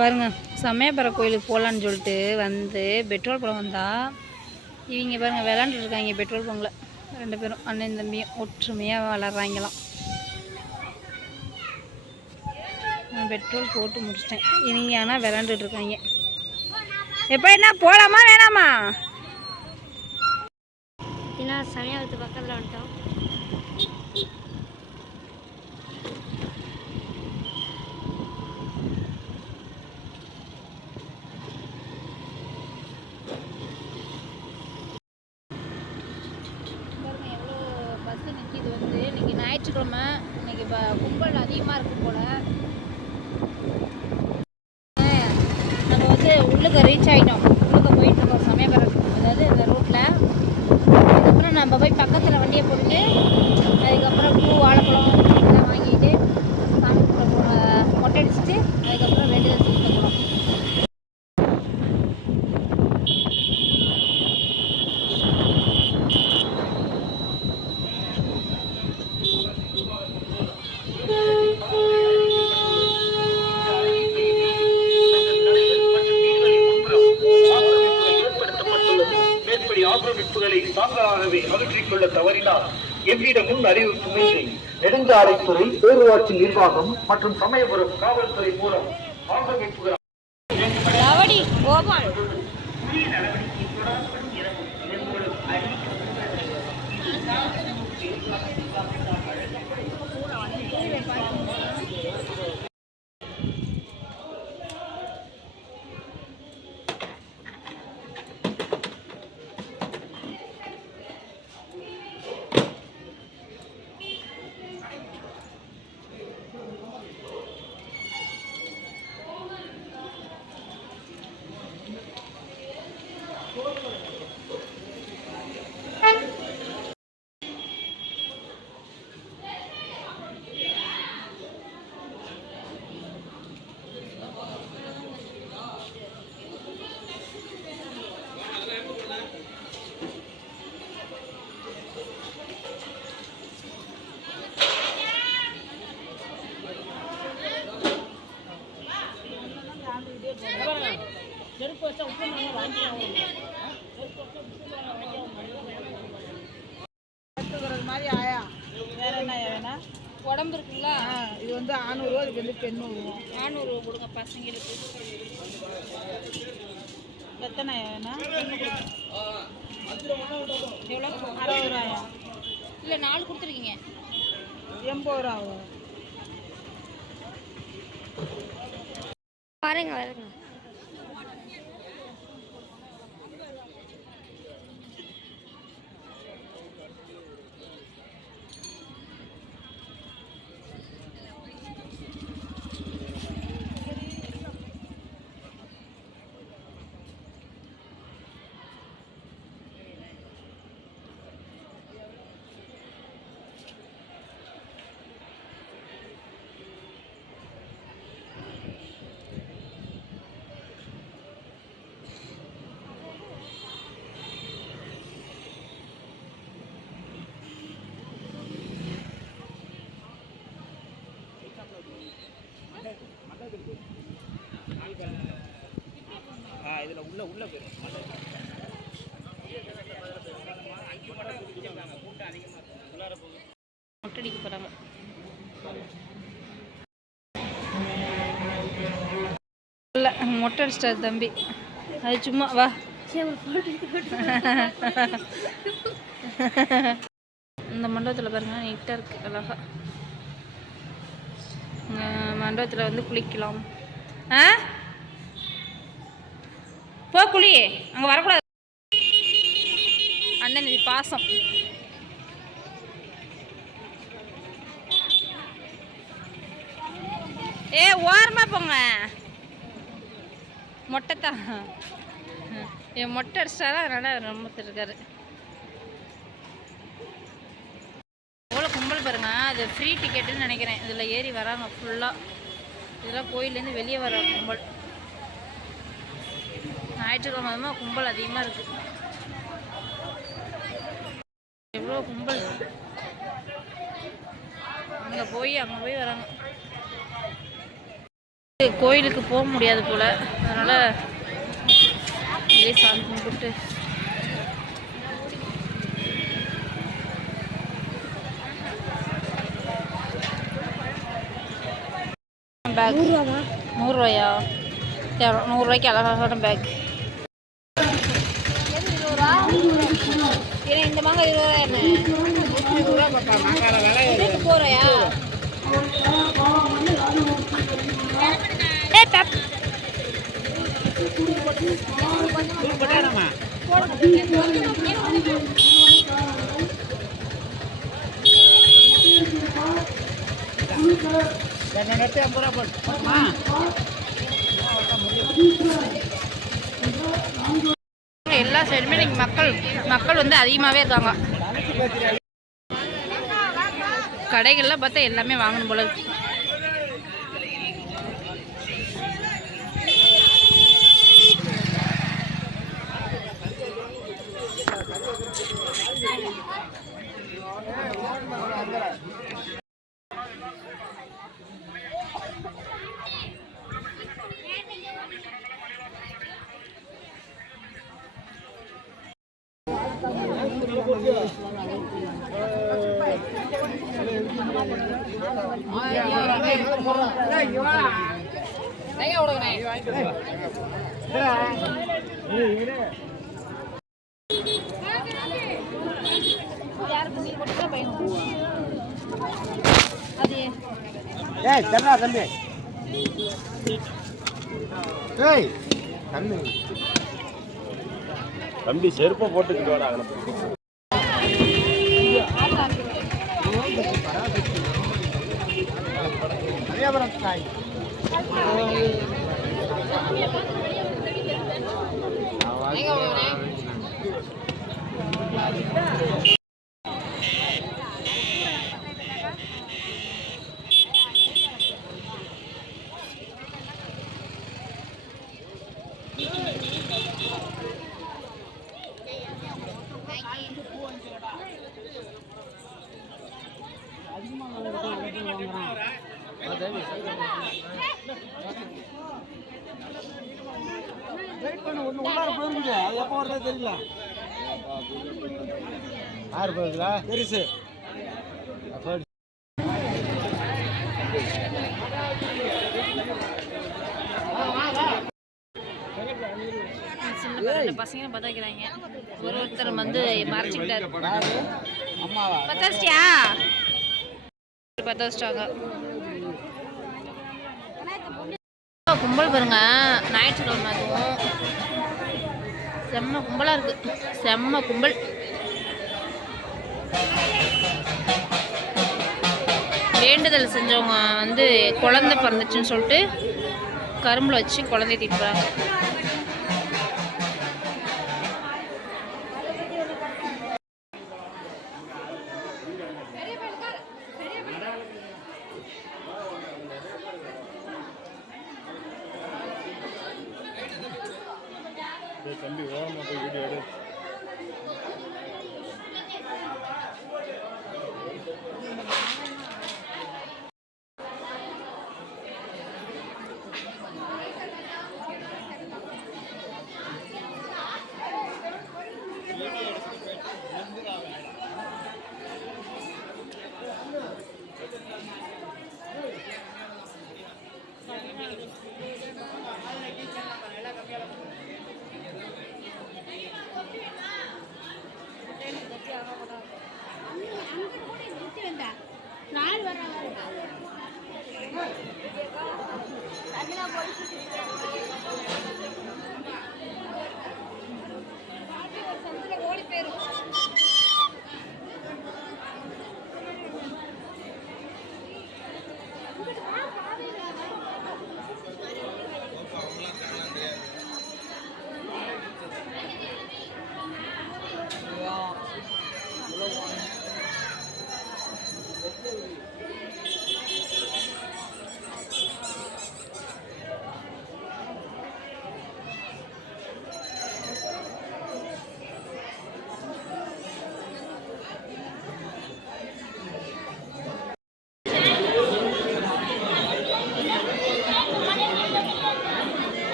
பாருங்க, சமயபுர கோயிலுக்கு போகலான்னு சொல்லிட்டு வந்து பெட்ரோல் பங்க் வந்தால் இவங்க பாருங்கள் விளாண்டுருக்காங்க. பெட்ரோல் பங்கில் 2 பேரும் அண்ணன் தம்பியும் ஒற்றுமையாக விளாட்றாங்களாம். நான் பெட்ரோல் போட்டு முடிச்சிட்டேன். இவங்க ஆனால் விளாண்டுட்ருக்காங்க. எப்போ என்ன போகலாமா வேணாமா? ஏன்னா சமயபுரத்து பக்கத்தில் வந்துட்டோம். இது வந்து இன்னைக்கு ஞாயிற்றுக்கிழமை. இன்னைக்கு கும்பல் அதிகமாக இருக்கும் போல். நம்ம வந்து உள்ளுக்கு ரீச் ஆகிட்டோம். உள்ளுக்கு போயிட்டுருக்கோம் சமயபுரம், அதாவது இந்த ரோட்டில். அதுக்கப்புறம் நம்ம போய் பக்கத்தில் வண்டியை போட்டுட்டு அதுக்கப்புறம் பூ வாழைப்பழம் இதெல்லாம் வாங்கிட்டு சாமி மொட்டை அடிச்சுட்டு அதுக்கப்புறம் வேண்டுதல் செஞ்சுட்டு போகிறோம். ஆக்கிரமிப்புகளை தாங்களாகவே அகற்றிக் கொள்ள தவறினால் எவ்வித முன் அறிவிப்புமின்றி நெடுஞ்சாலைத்துறை, பேரூராட்சி நிர்வாகம் மற்றும் சமயபுரம் காவல்துறை மூலம் ஆக்கிரமிப்புகள் மாதிரி ஆயா. வேற என்ன வேணா உடம்பு இருக்குங்களா? இது வந்து 600 ரூபா, இது வந்து 800 400 ரூபா கொடுங்க பசங்களுக்கு. எத்தனை வேணா? எவ்வளோ? 60 ரூபாயா? இல்லை 4 கொடுத்துருக்கீங்க. 80 ரூபா ஆகும். பாருங்க பாருங்க. இதுல உள்ள போயிடும். மொட்டடிக்க போகிறாங்க. இல்லை மொட்டை அடிச்சிட்டாரு தம்பி. அது சும்மா வா. இந்த மண்டபத்தில் பாருங்க நீட்டாக இருக்குது, அழகா. மண்டபத்தில் வந்து குளிக்கலாம். போ குளி, அங்கே வரக்கூடாது. அண்ணன் இது பாசம். ஓரமாக போங்க. மொட்டை தான் என் மொட்டை அடிச்சிட்டாரா, அதனால் ரொம்ப இருக்காரு. எவ்வளோ கும்பல் பாருங்க. அது ஃப்ரீ டிக்கெட்டுன்னு நினைக்கிறேன். இதில் ஏறி வராங்க ஃபுல்லாக. இதெல்லாம் கோயிலேருந்து வெளியே வர கும்பல். ஞாயிற்றுக்கிழமை கும்பல் அதிகமாக இருக்குது. எவ்வளோ கும்பல். அங்கே போய் வராங்க. கோயிலுக்கு போக முடியாது போல், அதனால் இங்கே சாமி கும்பிட்டு பேக் 100 ரூபாயா? 100 ரூபாய்க்கு அழகான பேக். ஏன்னா இந்த மாங்காய் 20 ரூபா என்ன? இதுக்கு போறியா? எல்லா சைடுமே இன்னைக்கு மக்கள் வந்து அதிகமாகவே இருக்காங்க. கடைகள்லாம் பார்த்தா எல்லாமே வாங்கணும் போல இருக்கு. தம்பி செருப்பை போட்டுக்கிட்டு வாடா. பெருசு சின்ன பசங்க பதாக்கிறாங்க. ஒருத்தர் வந்து மறைச்சிக்கிட்டாரு. பத்தாச்சியா? பத்தாச்சிட்டாங்க. கும்பல் பாருங்க, ஞாயிற்றுக்கிழமை அதுவும் செம்ம கும்பலாக இருக்குது. செம்ம கும்பல். வேண்டுதல் செஞ்சவங்க வந்து குழந்தை பிறந்துச்சுன்னு சொல்லிட்டு கரும்பில் வச்சு குழந்தைய தீட்டுறாங்க. தம்பி ஓரமாக போய் வீடியோ எடு.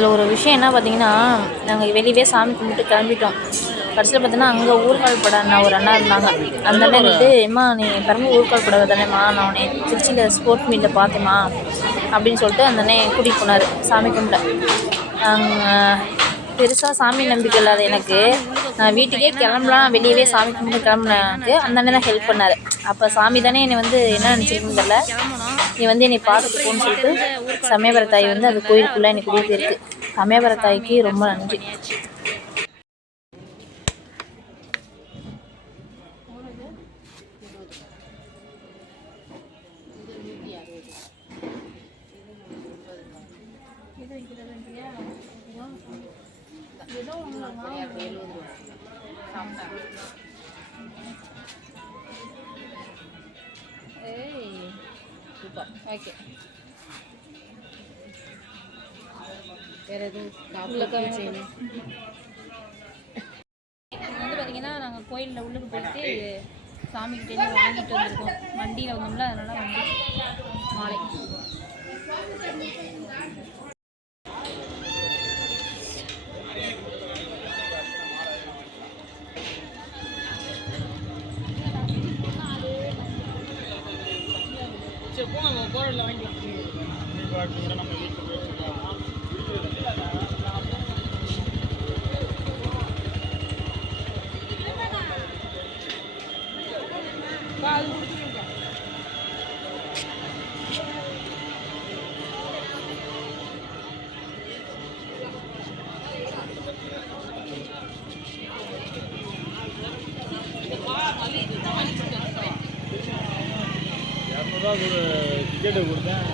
இதில் ஒரு விஷயம் என்ன பார்த்தீங்கன்னா, நாங்கள் வெளியவே சாமி கும்பிட்டு கிளம்பிட்டோம். கடைசியில் பார்த்தீங்கன்னா அங்கே ஊர்கால் பட அண்ணா ஒரு அண்ணா இருந்தாங்க. அந்த அண்ணன் வந்துட்டு, "எம்மா நீ பெரம்பலூர் ஊர்கால் பட தானேம்மா, நான் உன்னை திருச்சியில் ஸ்போர்ட் மீட்டில் பார்த்தேம்மா" அப்படின்னு சொல்லிட்டு அந்த அண்ணன் கூட்டிகிட்டு போனார் சாமி கும்பிட. பெருசாக சாமி நம்பிக்கை இல்லாத எனக்கு, நான் வீட்டுக்கே கிளம்பலாம் வெளியவே சாமி கும்பிட்டு கிளம்புனாக்கு அந்த அண்ணன் தான் ஹெல்ப் பண்ணார். அப்போ சாமி தானே என்னை வந்து என்ன நினச்சிருக்குன்னு தெரியல, நீ வந்து என்னை பார்த்துட்டு போன்னு சொல்லிட்டு சமயபுர தாய் வந்து அது கோயிலுக்குள்ளே என்னை கூட்டிகிட்டு போயிருக்கு. சமயபுர தாய்க்கு ரொம்ப நன்றி. சூப்பர். ஓகே. வேறு எதுவும் வந்து பார்த்திங்கன்னா நாங்கள் கோயிலில் உள்ளுக்கு போயிட்டு சாமிக்கிட்டேருந்து வாங்கிட்டு வந்திருக்கோம். வண்டியில் வந்தோம்ல, அதனால் வண்டி மாலை. ஒரு டிக்கெட்டு கொடுத்தேன்.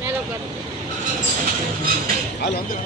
மேலே உட்காரு. அதில் வந்து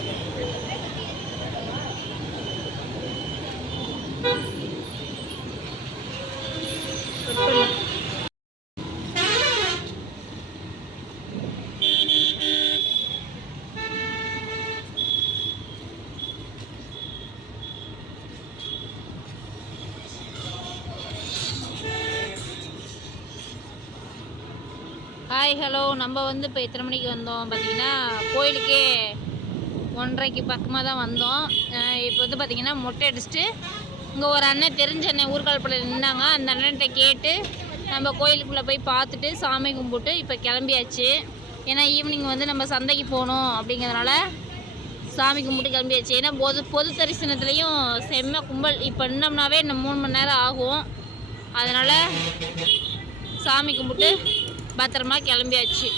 ஹாய் ஹலோ. நம்ம வந்து இப்போ எத்தனை மணிக்கு வந்தோம் பார்த்தீங்கன்னா, கோயிலுக்கே 1:30க்கு பக்கமாக தான் வந்தோம். இப்போ வந்து பார்த்திங்கன்னா மொட்டை அடிச்சுட்டு இங்கே ஒரு அண்ணன் தெரிஞ்ச அண்ணன் ஊர்கால் படையில் நின்னாங்க. அந்த அண்ணன்கிட்ட கேட்டு நம்ம கோயிலுக்குள்ளே போய் பார்த்துட்டு சாமி கும்பிட்டு இப்போ கிளம்பியாச்சு. ஏன்னா ஈவினிங் வந்து நம்ம சந்தைக்கு போகணும் அப்படிங்கிறதுனால சாமி கும்பிட்டு கிளம்பியாச்சு. ஏன்னா பொது தரிசனத்துலேயும் செம்ம கும்பல். இப்போ இன்னம்னாவே இன்னும் 3 மணி நேரம் ஆகும். அதனால் சாமி கும்பிட்டு பத்திரமா கிளம்பியாச்சு.